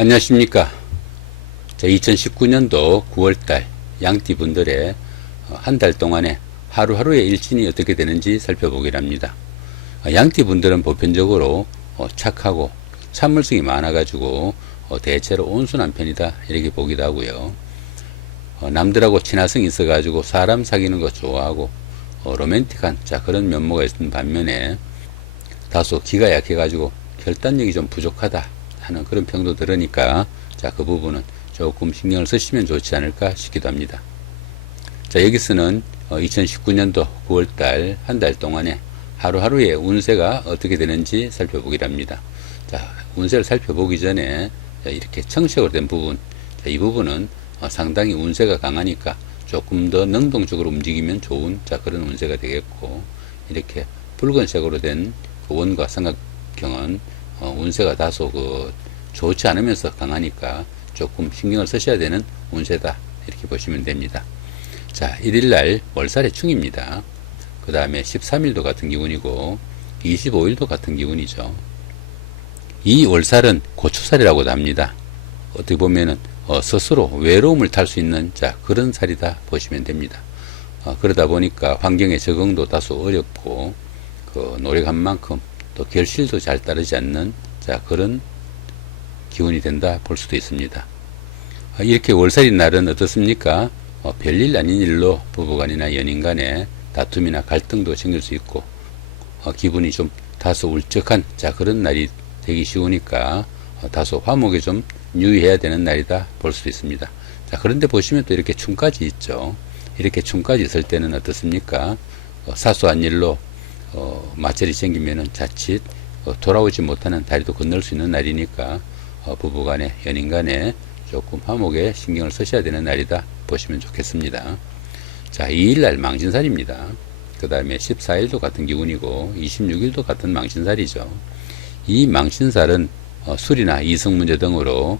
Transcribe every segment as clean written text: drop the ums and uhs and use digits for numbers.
안녕하십니까. 2019년도 9월달 양띠분들의 한 달 동안의 하루하루의 일진이 어떻게 되는지 살펴보기로 합니다. 양띠분들은 보편적으로 착하고 참을성이 많아가지고 대체로 온순한 편이다 이렇게 보기도 하고요. 남들하고 친화성이 있어가지고 사람 사귀는 거 좋아하고 로맨틱한 그런 면모가 있는 반면에 다소 기가 약해가지고 결단력이 좀 부족하다 하는 그런 평도 들으니까 그 부분은 조금 신경을 쓰시면 좋지 않을까 싶기도 합니다. 여기서는 2019년도 9월달 한 달 동안에 하루하루의 운세가 어떻게 되는지 살펴보기로 합니다. 운세를 살펴보기 전에 이렇게 청색으로 된 부분, 이 부분은 상당히 운세가 강하니까 조금 더 능동적으로 움직이면 좋은 그런 운세가 되겠고, 이렇게 붉은색으로 된 원과 삼각형은 운세가 다소 좋지 않으면서 강하니까 조금 신경을 쓰셔야 되는 운세다 이렇게 보시면 됩니다. 1일날 월살의 충입니다. 그 다음에 13일도 같은 기운이고 25일도 같은 기운이죠. 이 월살은 고추살이라고도 합니다. 어떻게 보면은 스스로 외로움을 탈 수 있는 그런 살이다 보시면 됩니다. 그러다 보니까 환경의 적응도 다소 어렵고 노력한 만큼 또 결실도 잘 따르지 않는 그런 기운이 된다 볼 수도 있습니다. 이렇게 월살인 날은 어떻습니까? 별일 아닌 일로 부부간이나 연인간에 다툼이나 갈등도 생길 수 있고 기분이 좀 다소 울적한 그런 날이 되기 쉬우니까 다소 화목에 좀 유의해야 되는 날이다 볼 수도 있습니다. 그런데 보시면 또 이렇게 충까지 있죠. 이렇게 충까지 있을 때는 어떻습니까? 사소한 일로 마찰이 생기면은 자칫 돌아오지 못하는 다리도 건널 수 있는 날이니까 부부간에 연인간에 조금 화목에 신경을 쓰셔야 되는 날이다 보시면 좋겠습니다. 2일날 망신살입니다. 그 다음에 14일도 같은 기운이고 26일도 같은 망신살이죠. 이 망신살은 술이나 이성문제 등으로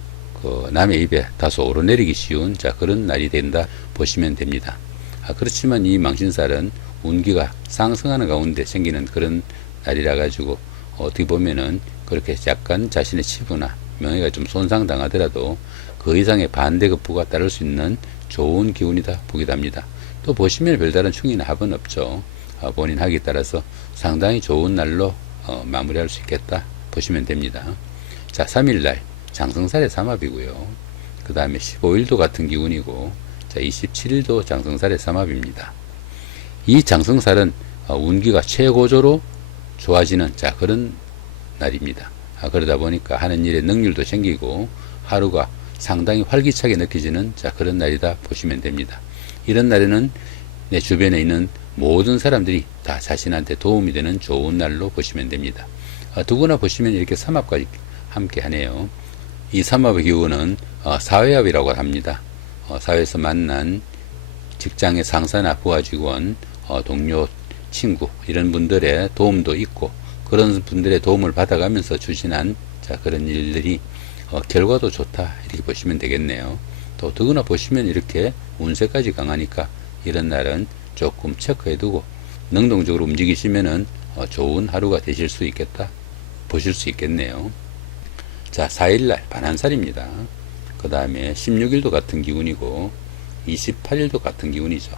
남의 입에 다소 오르내리기 쉬운 그런 날이 된다 보시면 됩니다. 그렇지만 이 망신살은 운기가 상승하는 가운데 생기는 그런 날이라 가지고 어떻게 보면은 그렇게 약간 자신의 치부나 명예가 좀 손상당하더라도 그 이상의 반대급부가 따를 수 있는 좋은 기운이다 보기도 합니다. 또 보시면 별다른 충이나 합은 없죠. 본인 학에 따라서 상당히 좋은 날로 마무리할 수 있겠다 보시면 됩니다. 3일날 장성살의 삼합이고요. 그 다음에 15일도 같은 기운이고 27일도 장성살의 삼합입니다. 이 장성살은 운기가 최고조로 좋아지는 그런 날입니다. 그러다 보니까 하는 일에 능률도 생기고 하루가 상당히 활기차게 느껴지는 그런 날이다 보시면 됩니다. 이런 날에는 내 주변에 있는 모든 사람들이 다 자신한테 도움이 되는 좋은 날로 보시면 됩니다. 두거나 보시면 이렇게 삼합과 함께 하네요. 이 삼합의 기운은 사회합이라고 합니다. 사회에서 만난 직장의 상사나 부하 직원, 동료, 친구 이런 분들의 도움도 있고 그런 분들의 도움을 받아가면서 추진한 그런 일들이 결과도 좋다 이렇게 보시면 되겠네요. 또 더구나 보시면 이렇게 운세까지 강하니까 이런 날은 조금 체크해두고 능동적으로 움직이시면은 좋은 하루가 되실 수 있겠다 보실 수 있겠네요. 4일날 반한살입니다. 그 다음에 16일도 같은 기운이고 28일도 같은 기운이죠.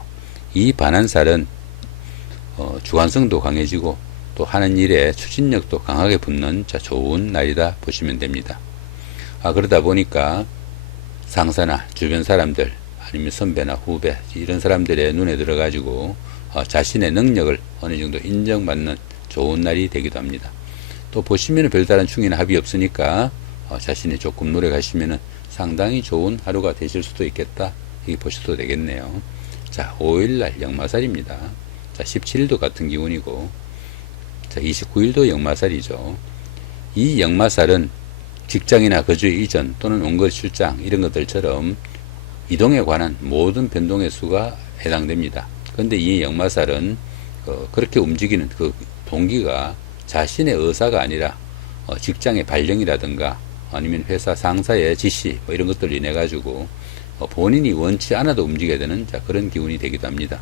이 반한살은 주관성도 강해지고 또 하는 일에 추진력도 강하게 붙는 좋은 날이다 보시면 됩니다. 그러다 보니까 상사나 주변 사람들 아니면 선배나 후배 이런 사람들의 눈에 들어 가지고 자신의 능력을 어느 정도 인정받는 좋은 날이 되기도 합니다. 또 보시면 별다른 충이나 합이 없으니까 자신이 조금 노력하시면 상당히 좋은 하루가 되실 수도 있겠다 이렇게 보셔도 되겠네요. 5일날 역마살입니다. 17일도 같은 기운이고 29일도 역마살이죠. 이 역마살은 직장이나 거주의 이전 또는 원거리 출장 이런 것들처럼 이동에 관한 모든 변동의 수가 해당됩니다. 그런데 이 역마살은 그렇게 움직이는 그 동기가 자신의 의사가 아니라 직장의 발령이라든가 아니면 회사 상사의 지시 이런 것들로 인해 가지고 본인이 원치 않아도 움직여야 되는 그런 기운이 되기도 합니다.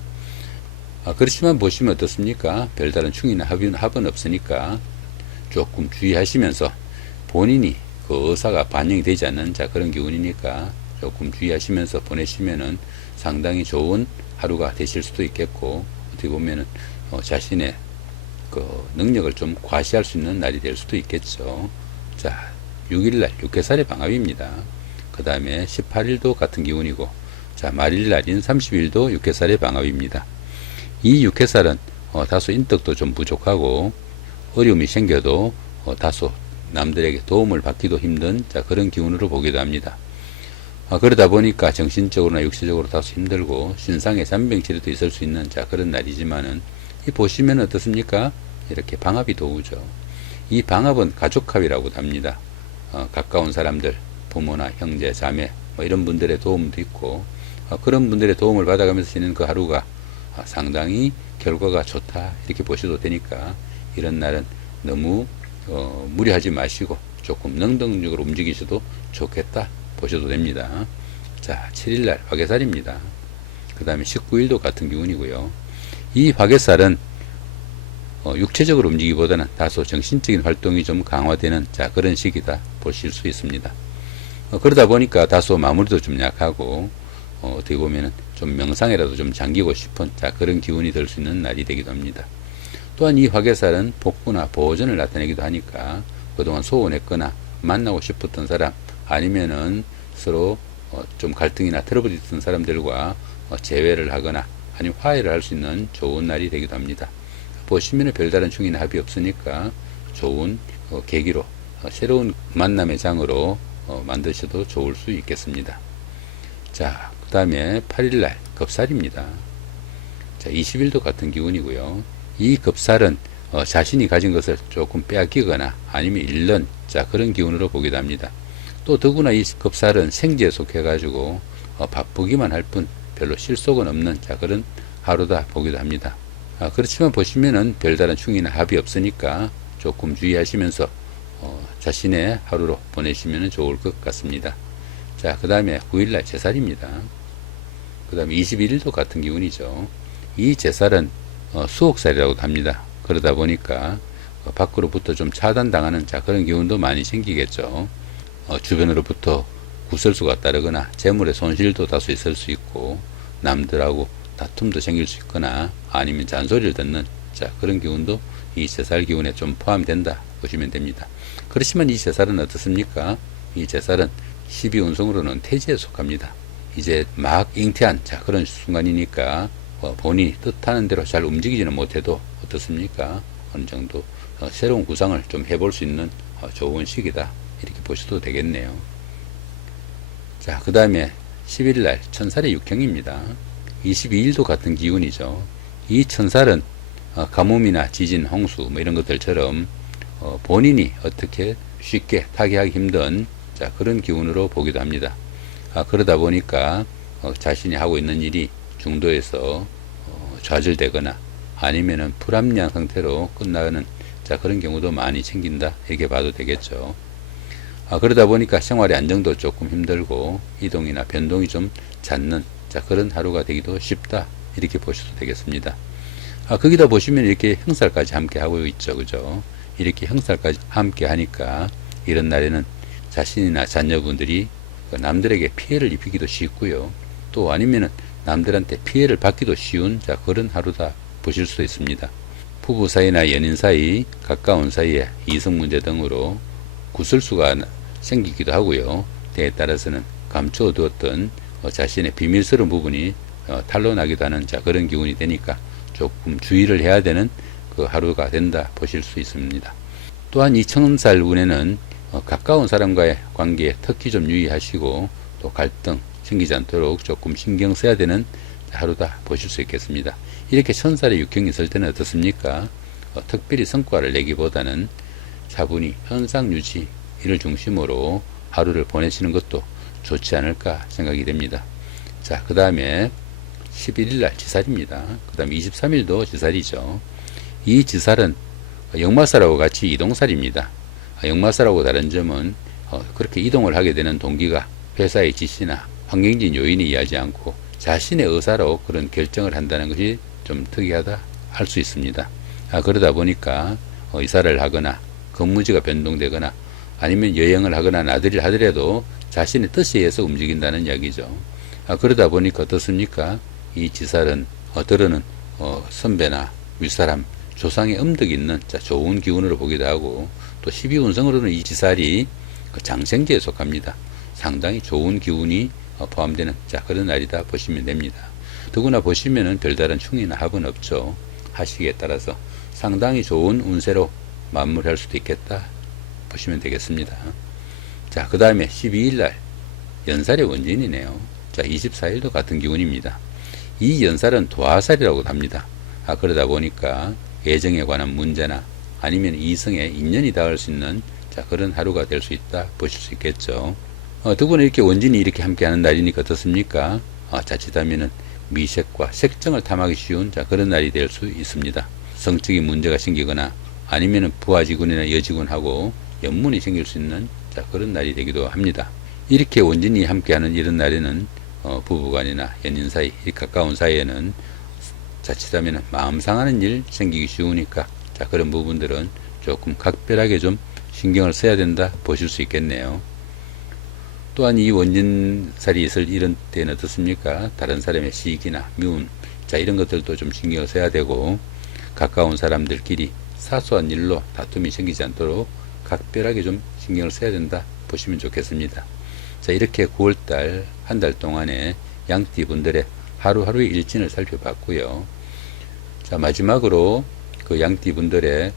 그렇지만 보시면 어떻습니까? 별다른 충이나 합은 없으니까 조금 주의하시면서 본인이 그 의사가 반영이 되지 않는 그런 기운이니까 조금 주의하시면서 보내시면은 상당히 좋은 하루가 되실 수도 있겠고, 어떻게 보면은 자신의 그 능력을 좀 과시할 수 있는 날이 될 수도 있겠죠. 자, 6일날 육해살의 방합입니다. 그 다음에 18일도 같은 기운이고, 자, 말일날인 30일도 육해살의 방합입니다. 이 육해살은 다소 인덕도 좀 부족하고 어려움이 생겨도 다소 남들에게 도움을 받기도 힘든 그런 기운으로 보기도 합니다. 그러다 보니까 정신적으로나 육체적으로 다소 힘들고 신상의 잔병치레도 있을 수 있는 그런 날이지만은, 이 보시면 어떻습니까? 이렇게 방합이 도우죠. 이 방합은 가족합이라고도 합니다. 가까운 사람들, 부모나 형제, 자매 뭐 이런 분들의 도움도 있고, 그런 분들의 도움을 받아가면서 지내는 그 하루가 상당히 결과가 좋다 이렇게 보셔도 되니까, 이런 날은 너무 무리하지 마시고 조금 능동적으로 움직이셔도 좋겠다 보셔도 됩니다. 자, 7일날 화개살입니다. 그 다음에 19일도 같은 기운이고요. 이 화개살은 육체적으로 움직이기보다는 다소 정신적인 활동이 좀 강화되는 그런 시기다 보실 수 있습니다. 그러다 보니까 다소 마무리도 좀 약하고, 어떻게 보면은 좀 명상이라도 좀 잠기고 싶은 그런 기운이 될 수 있는 날이 되기도 합니다. 또한 이 화개살은 복구나 보호전을 나타내기도 하니까, 그동안 소원했거나 만나고 싶었던 사람, 아니면은 서로 좀 갈등이나 트러블이 있던 사람들과 재회를 하거나 아니면 화해를 할 수 있는 좋은 날이 되기도 합니다. 보시면은 별다른 충이나 합이 없으니까 좋은 계기로 새로운 만남의 장으로 만드셔도 좋을 수 있겠습니다. 자, 그 다음에 8일날 겁살입니다. 자, 20일도 같은 기운이고요. 이 겁살은 자신이 가진 것을 조금 빼앗기거나 아니면 잃는 그런 기운으로 보기도 합니다. 또 더구나 이 겁살은 생지에 속해 가지고 바쁘기만 할 뿐 별로 실속은 없는 그런 하루다 보기도 합니다. 그렇지만 보시면은 별다른 충이나 합이 없으니까 조금 주의하시면서 자신의 하루로 보내시면 좋을 것 같습니다. 자, 그 다음에 9일날 제살입니다. 그 다음에 21일도 같은 기운이죠. 이 제살은 수옥살이라고도 합니다. 그러다 보니까 밖으로부터 좀 차단당하는 그런 기운도 많이 생기겠죠. 주변으로부터 구설수가 따르거나 재물의 손실도 다소 있을 수 있고, 남들하고 다툼도 생길 수 있거나 아니면 잔소리를 듣는 그런 기운도 이 제살 기운에 좀 포함된다 보시면 됩니다. 그렇지만 이 제살은 어떻습니까? 이 제살은 12운성으로는 태지에 속합니다. 이제 막 잉태한 그런 순간이니까 본인이 뜻하는 대로 잘 움직이지는 못해도 어떻습니까? 어느 정도 새로운 구상을 좀 해볼 수 있는 좋은 시기다 이렇게 보셔도 되겠네요. 자, 그 다음에 11일날 천살의 육형입니다. 22일도 같은 기운이죠. 이 천살은 가뭄이나 지진, 홍수 뭐 이런 것들처럼 본인이 어떻게 쉽게 타개하기 힘든 그런 기운으로 보기도 합니다. 그러다 보니까 자신이 하고 있는 일이 중도에서 좌절되거나 아니면은 불합리한 상태로 끝나는 그런 경우도 많이 생긴다 이렇게 봐도 되겠죠. 그러다 보니까 생활의 안정도 조금 힘들고 이동이나 변동이 좀 잦는 그런 하루가 되기도 쉽다 이렇게 보셔도 되겠습니다. 거기다 보시면 이렇게 형살까지 함께 하고 있죠, 그죠? 이렇게 형살까지 함께 하니까 이런 날에는 자신이나 자녀분들이 남들에게 피해를 입히기도 쉽고요. 또 아니면은 남들한테 피해를 받기도 쉬운 그런 하루다 보실 수 있습니다. 부부 사이나 연인 사이, 가까운 사이에 이성 문제 등으로 구설수가 생기기도 하고요. 때에 따라서는 감추어 두었던 자신의 비밀스러운 부분이 탄로나기도 하는 그런 기운이 되니까 조금 주의를 해야 되는 그 하루가 된다 보실 수 있습니다. 또한 이 천살 운에는 가까운 사람과의 관계에 특히 좀 유의하시고, 또 갈등 생기지 않도록 조금 신경 써야 되는 하루다 보실 수 있겠습니다. 이렇게 천살의 육형이 있을 때는 어떻습니까? 특별히 성과를 내기보다는 차분히 현상 유지 이를 중심으로 하루를 보내시는 것도 좋지 않을까 생각이 됩니다. 자, 그 다음에 11일날 지살입니다. 그 다음에 23일도 지살이죠. 이 지살은 역마살하고 같이 이동살입니다. 역마살하고 다른 점은 그렇게 이동을 하게 되는 동기가 회사의 지시나 환경적인 요인이 이해하지 않고 자신의 의사로 그런 결정을 한다는 것이 좀 특이하다 할 수 있습니다. 그러다 보니까 이사를 하거나 근무지가 변동되거나 아니면 여행을 하거나 나들이를 하더라도 자신의 뜻에 의해서 움직인다는 이야기죠. 그러다 보니까 어떻습니까? 이 지살은 들어는 선배나 윗사람, 조상의 음덕이 있는 좋은 기운으로 보기도 하고, 또 12운성으로는 이 지살이 장생지에 속합니다. 상당히 좋은 기운이 포함되는 그런 날이다 보시면 됩니다. 더구나 보시면은 별다른 충이나 합은 없죠. 하시기에 따라서 상당히 좋은 운세로 마무리할 수도 있겠다 보시면 되겠습니다. 자, 그 다음에 12일날 연살의 원진이네요. 자, 24일도 같은 기운입니다. 이 연살은 도화살이라고 합니다. 그러다 보니까 애정에 관한 문제나 아니면 이성에 인연이 닿을 수 있는 그런 하루가 될 수 있다 보실 수 있겠죠. 더구나 이렇게 원진이 이렇게 함께하는 날이니까 어떻습니까? 자칫하면은 미색과 색정을 탐하기 쉬운 그런 날이 될 수 있습니다. 성적인 문제가 생기거나 아니면은 부하지군이나 여지군하고 연문이 생길 수 있는 그런 날이 되기도 합니다. 이렇게 원진이 함께하는 이런 날에는 부부간이나 연인 사이, 가까운 사이에는 자칫하면 마음 상하는 일 생기기 쉬우니까 그런 부분들은 조금 각별하게 좀 신경을 써야 된다 보실 수 있겠네요. 또한 이 원진살이 있을 이런 때는 어떻습니까? 다른 사람의 시기나 미운 이런 것들도 좀 신경을 써야 되고, 가까운 사람들끼리 사소한 일로 다툼이 생기지 않도록 각별하게 좀 신경을 써야 된다 보시면 좋겠습니다. 자, 이렇게 9월달 한 달 동안의 양띠 분들의 하루하루의 일진을 살펴봤고요. 자, 마지막으로 그 양띠 분들의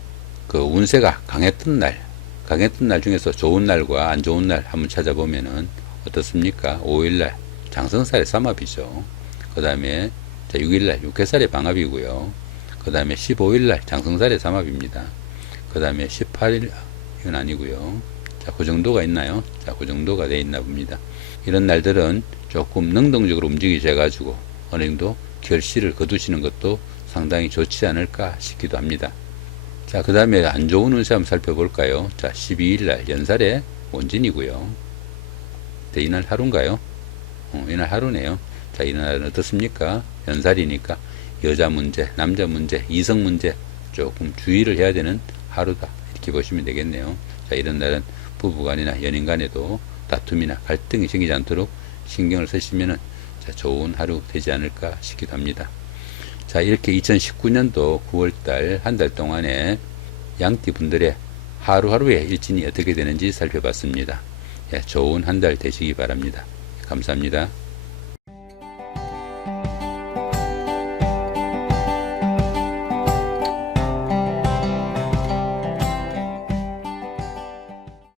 그 운세가 강했던 날 중에서 좋은 날과 안 좋은 날 한번 찾아보면은 어떻습니까? 5일날 장성살의 삼합이죠. 그 다음에 6일날 육해살의 방합이고요. 그 다음에 15일날 장성살의 삼합입니다. 그 다음에 18일 이건 아니고요. 자, 그 정도가 있나요? 자, 그 정도가 돼 있나 봅니다. 이런 날들은 조금 능동적으로 움직이셔 가지고 어느 정도 결실을 거두시는 것도 상당히 좋지 않을까 싶기도 합니다. 자, 그 다음에 안 좋은 운세 한번 살펴볼까요? 자, 12일날 연살의 원진이고요. 네, 이날 하루인가요? 이날 하루네요. 자, 이날은 어떻습니까? 연살이니까 여자 문제, 남자 문제, 이성 문제 조금 주의를 해야 되는 하루다 이렇게 보시면 되겠네요. 자, 이런 날은 부부간이나 연인 간에도 다툼이나 갈등이 생기지 않도록 신경을 쓰시면은 좋은 하루 되지 않을까 싶기도 합니다. 자, 이렇게 2019년도 9월달 한 달 동안에 양띠 분들의 하루하루의 일진이 어떻게 되는지 살펴봤습니다. 좋은 한 달 되시기 바랍니다. 감사합니다.